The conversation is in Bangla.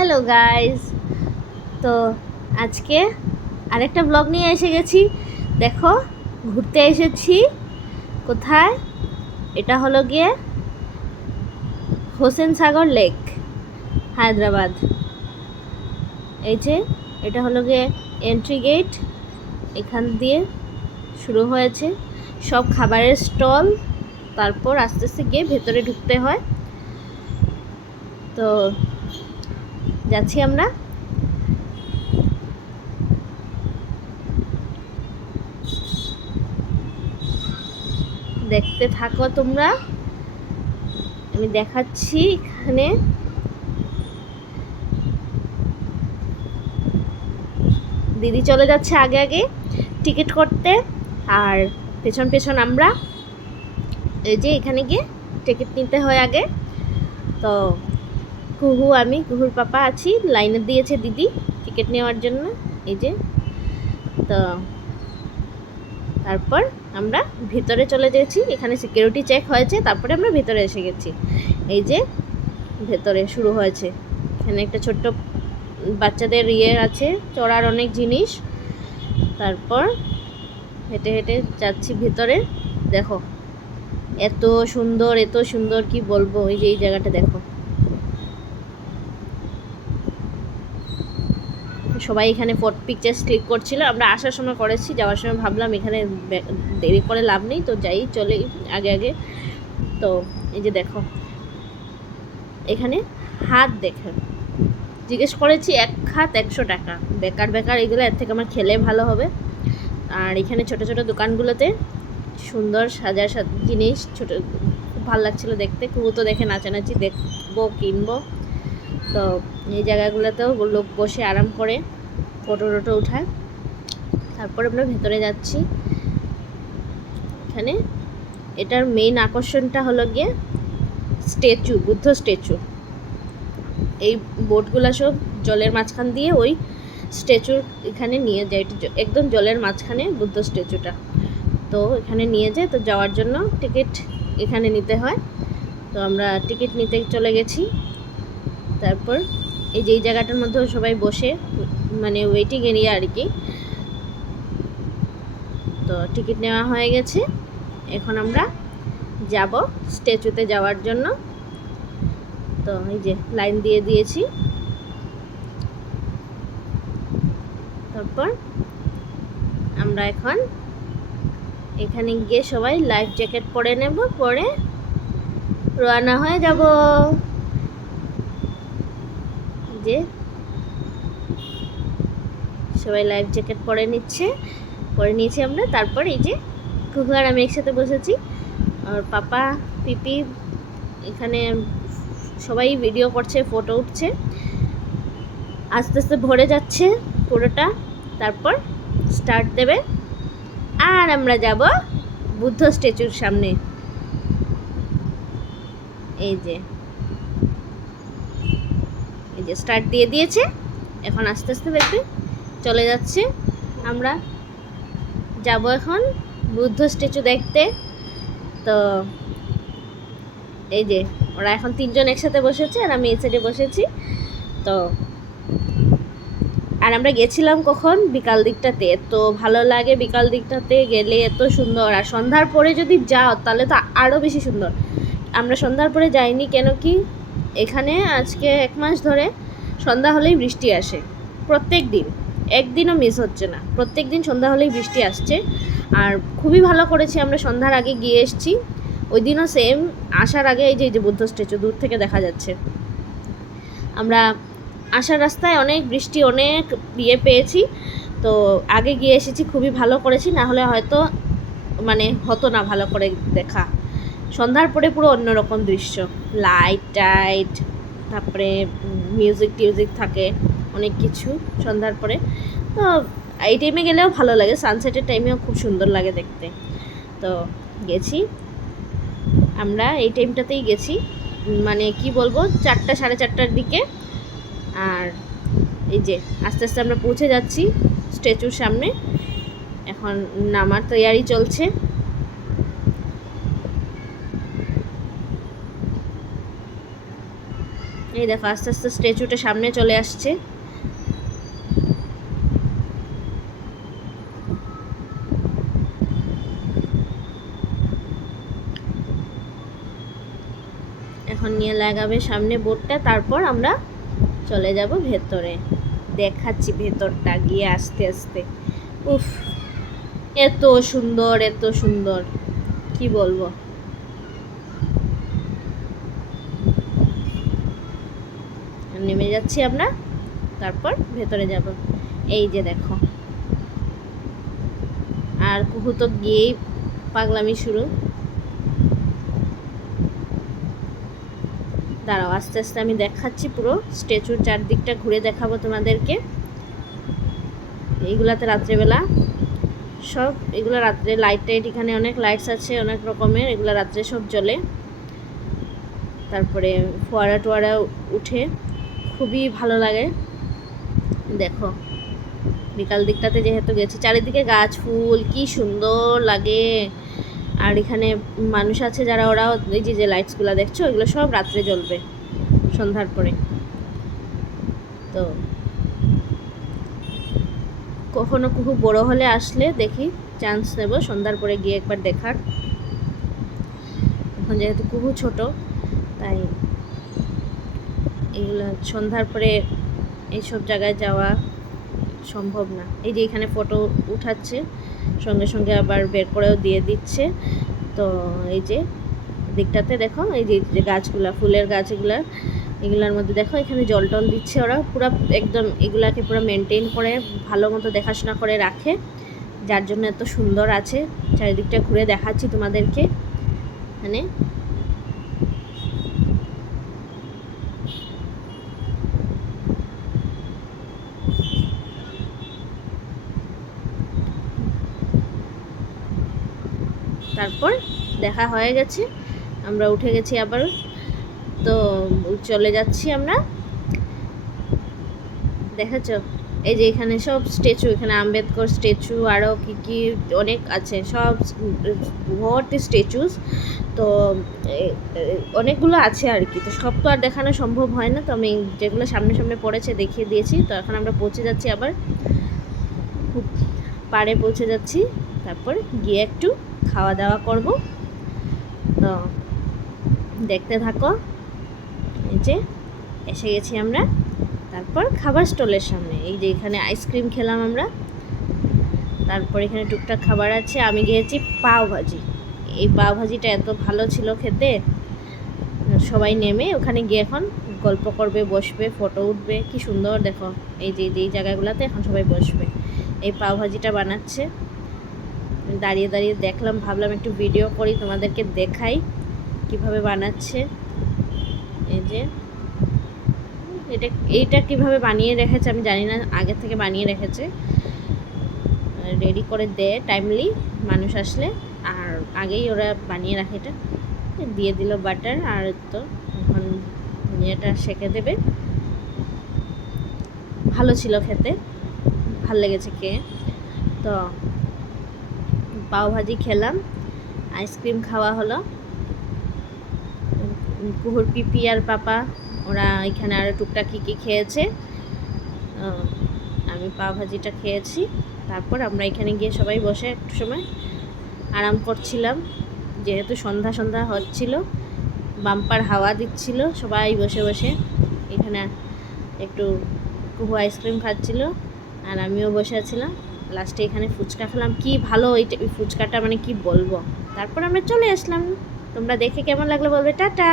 হ্যালো গাইস, তো আজকে আরেকটা ব্লগ নিয়ে এসে গেছি। দেখো, ঘুরতে এসেছি। কোথায়? এটা হলো গিয়ে হোসেন সাগর লেক, হায়দ্রাবাদ। এই যে এটা হলো গিয়ে এন্ট্রি গেট। এখান দিয়ে শুরু হয়েছে সব খাবারের স্টল। তারপর আস্তে আস্তে গিয়ে ভেতরে ঢুকতে হয়। তো যাচ্ছি আমরা। দেখতে থাকো তোমরা, আমি দেখাচ্ছি। এখানে দিদি চলে যাচ্ছে আগে আগে টিকিট করতে, আর পেছন পেছন আমরা। এই যে এখানে গিয়ে টিকিট নিতে হয় আগে। তো কুহুর পাপা আছি, লাইনে দিয়েছে দিদি টিকিট নেওয়ার জন্য। এই যে, তো তারপর আমরা ভিতরে চলে গেছি। এখানে সিকিউরিটি চেক হয়েছে, তারপরে আমরা ভিতরে এসে গেছি। এই যে ভেতরে শুরু হয়েছে। এখানে একটা ছোট্ট বাচ্চাদের আছে, চড়ার অনেক জিনিস। তারপর হেঁটে হেঁটে যাচ্ছি ভিতরে। দেখো এত সুন্দর, এত সুন্দর, কি বলবো। এই যে এই জায়গাটা দেখো, সবাই এখানে পিকচার্স ক্লিক করছিল। আমরা আসার সময় করেছি, যাওয়ার সময় ভাবলাম এখানে দেরি করে লাভ নেই, তো যাই চলে আগে আগে। তো এই যে দেখো, এখানে হাত দেখে জিজ্ঞেস করেছি, 1 হাত 100 টাকা। বেকার বেকার এগুলো, এর থেকে আমার খেলে ভালো হবে। আর এখানে ছোট ছোট দোকানগুলোতে সুন্দর সাজার জিনিস, ছোট, খুব ভালো লাগছিলো দেখতে। কুহু তো দেখে নাচানাচি, দেখবো কিনবো। তো এই জায়গাগুলোতেও লোক বসে আরাম করে ফটো টটো উঠায়। তারপর আমরা ভেতরে যাচ্ছি। এখানে এটার মেইন আকর্ষণটা হলো গিয়ে স্ট্যাচু, বুদ্ধ স্ট্যাচু। এই বোটগুলো সব জলের মাঝখান দিয়ে ওই স্ট্যাচুর এখানে নিয়ে যায়। একদম জলের মাঝখানে বুদ্ধ স্ট্যাচুটা। তো এখানে নিয়ে যায়, তো যাওয়ার জন্য টিকিট এখানে নিতে হয়। তো আমরা টিকিট নিতে চলে গেছি। তারপর এই যে এই জায়গাটার মধ্যেও সবাই বসে, মানে ওয়েটিং এরিয়া আর কি। তো টিকিট নেওয়া হয়ে গেছে। এখন আমরা যাব স্ট্যাচুতে যাওয়ার জন্য। তো এই যে লাইন দিয়ে দিয়েছি। তারপর আমরা এখন এখানে গিয়ে সবাই লাইফ জ্যাকেট পরে নেব, পরে রওনা হয়ে যাব। যে সবাই লাইফ জ্যাকেট পরে নিয়েছি আমরা। তারপর এই যে কুহু আর আমি একসাথে বসেছি, আর পাপা পিপি এখানে সবাই ভিডিও করছে, ফটো উঠছে। আস্তে আস্তে ভরে যাচ্ছে পুরোটা। তারপর স্টার্ট দেবে, আর আমরা যাব বুদ্ধ স্ট্যাচুর সামনে। এই যে স্টার্ট দিয়ে দিয়েছে। এখন আস্তে আস্তে দেখবে চলে যাচ্ছে। আমরা যাব এখন বুদ্ধ স্ট্যাচু দেখতে। তো এই যে ওরা এখন 3 জন একসাথে বসেছে, আর আমি এই সাইডে বসেছি। তো আর আমরা গেছিলাম কখন? বিকাল দিকটাতে। এত ভালো লাগে বিকাল দিকটাতে গেলে, এত সুন্দর। আর সন্ধ্যার পরে যদি যাও তাহলে তো আরও বেশি সুন্দর। আমরা সন্ধ্যার পরে যাইনি, কেন কি এখানে আজকে 1 মাস ধরে সন্ধ্যা হলেই বৃষ্টি আসে। প্রত্যেক দিন, একদিনও মিস হচ্ছে না, প্রত্যেক দিন সন্ধ্যা হলেই বৃষ্টি আসছে। আর খুবই ভালো করেছি, আমরা সন্ধ্যার আগে গিয়ে এসেছি। ওই দিনও সেম, আসার আগে এই যে বুদ্ধ স্ট্যাচু দূর থেকে দেখা যাচ্ছে। আমরা আসার রাস্তায় অনেক বৃষ্টি, অনেক পেয়েছি। তো আগে গিয়ে এসেছি, খুবই ভালো করেছি, না হলে হয়তো মানে হতো না ভালো করে দেখা। সন্ধ্যার পরে পুরো অন্যরকম দৃশ্য, লাইট টাইট, তারপরে মিউজিক থাকে, অনেক কিছু সন্ধ্যার পরে। তো এই টাইমে গেলেও ভালো লাগে, সানসেটের টাইমেও খুব সুন্দর লাগে দেখতে। তো গেছি আমরা, এই টাইমটাতেই গেছি, মানে কি বলবো, 4টা 4:30টার দিকে। আর এই যে আস্তে আস্তে আমরা পৌঁছে যাচ্ছি স্ট্যাচুর সামনে। এখন নামার তৈয়ারি চলছে। এই দেখো আস্তে আস্তে স্ট্যাচুটা সামনে চলে আসছে। এখন নিয়ে লাগাবে সামনে বোর্ডটা, তারপর আমরা চলে যাব ভেতরে। দেখাচ্ছি ভেতরটা গিয়ে আস্তে আস্তে। উফ, এত সুন্দর, এত সুন্দর, কি বলবো। নেমে যাচ্ছি আমরা, তারপর ভেতরে যাব। এই যে দেখো, আর কুহু তো গিয়েই পাগলামি শুরু। দাঁড়াও, আস্তে আস্তে আমি দেখাচ্ছি, পুরো স্ট্যাচুর চারদিকটা ঘুরে দেখাবো তোমাদেরকে। এইগুলাতে রাত্রেবেলা সব, এগুলো রাত্রে লাইট টাইট, এখানে অনেক লাইটস আছে অনেক রকমের, এগুলো রাত্রে সব জ্বলে। তারপরে ফোয়ারা টোয়ারা উঠে, খুবই ভালো লাগে। দেখো বিকাল দিকটাতে যেহেতু গেছি, চারিদিকে গাছ ফুল, কি সুন্দর লাগে। আর এখানে মানুষ আছে যারা, ওরাও এই যে লাইটসগুলো দেখছো, এগুলো সব রাত্রে জ্বলবে সন্ধ্যার পরে। তো কখনো খুব বড় হলে আসলে দেখি, চান্স নেব সন্ধ্যার পরে গিয়ে একবার দেখার। এখন যেহেতু কুহু ছোট, তাই এগুলো সন্ধ্যার পরে এইসব জায়গায় যাওয়া সম্ভব না। এই যে এখানে ফটো উঠাচ্ছে, সঙ্গে সঙ্গে আবার বের করেও দিয়ে দিচ্ছে। তো এই যে দিকটাতে দেখো, এই যে গাছগুলা, ফুলের গাছ, এগুলার মধ্যে দেখো এখানে জল টল দিচ্ছে ওরা, পুরো একদম এগুলাকে পুরো মেনটেন করে ভালো মতো দেখাশোনা করে রাখে, যার জন্য এত সুন্দর আছে। চারিদিকটা ঘুরে দেখাচ্ছি তোমাদেরকে। মানে তারপর দেখা হয়ে গেছে, আমরা উঠে গেছি আবার। তো চলে যাচ্ছি আমরা। দেখাচ্ছ এই যে এখানে সব স্ট্যাচু, এখানে আম্বেদকর স্ট্যাচু, আরও কী কী অনেক আছে, সব ভর্তি স্ট্যাচুস। তো অনেকগুলো আছে আর কি, তো সব তো আর দেখানো সম্ভব হয় না। তো আমি যেগুলো সামনে সামনে পড়েছে দেখিয়ে দিয়েছি। তো এখন আমরা পৌঁছে যাচ্ছি, আবার পাড়ে পৌঁছে যাচ্ছি। তারপর গিয়ে একটু খাওয়া দাওয়া করব। তো দেখতে থাকো। এই যে এসে গেছি আমরা, তারপর খাবার স্টলের সামনে। এই যে এখানে আইসক্রিম খেলাম আমরা, তারপর এখানে টুকটাক খাবার আছে। আমি গিয়েছি পাও ভাজি। এই পাও ভাজিটা এত ভালো ছিল খেতে। সবাই নেমে ওখানে গিয়ে এখন গল্প করবে, বসবে, ফটো উঠবে, কি সুন্দর দেখো। এই যে এই জায়গাগুলোতে এখন সবাই বসবে। এই পাও ভাজিটা বানাচ্ছে, দাঁড়িয়ে দাঁড়িয়ে দেখলাম, ভাবলাম একটু ভিডিও করি, তোমাদেরকে দেখাই কিভাবে বানাচ্ছে। এই যে এইটা কিভাবে বানিয়ে রেখেছে আমি জানি না, আগে থেকে বানিয়ে রেখেছে, রেডি করে দেয় টাইমলি মানুষ আসলে, আর আগেই ওরা বানিয়ে রাখে। এটা দিয়ে দিল বাটার, আর তো এখন এটা সেঁকে দেবে। ভালো ছিল খেতে, ভাল লেগেছে খেয়ে। তো পাও ভাজি খেলাম, আইসক্রিম খাওয়া হলো। কুহুর পিপি আর পাপা ওরা এখানে আরও টুকটাক কী খেয়েছে। আমি পাও ভাজিটা খেয়েছি। তারপর আমরা এখানে গিয়ে সবাই বসে একটু সময় আরাম করছিলাম, যেহেতু সন্ধ্যা সন্ধ্যা হচ্ছিল, বাম্পার হাওয়া দিচ্ছিল, সবাই বসে বসে এখানে একটু কুহু আইসক্রিম খাচ্ছিল, আর আমিও বসে আছিলাম। লাস্টে এখানে ফুচকা খেলাম, কি ভালো ওই ফুচকাটা, মানে কি বলবো। তারপর আমরা চলে আসলাম। তোমরা দেখে কেমন লাগলো বলবে। টাটা।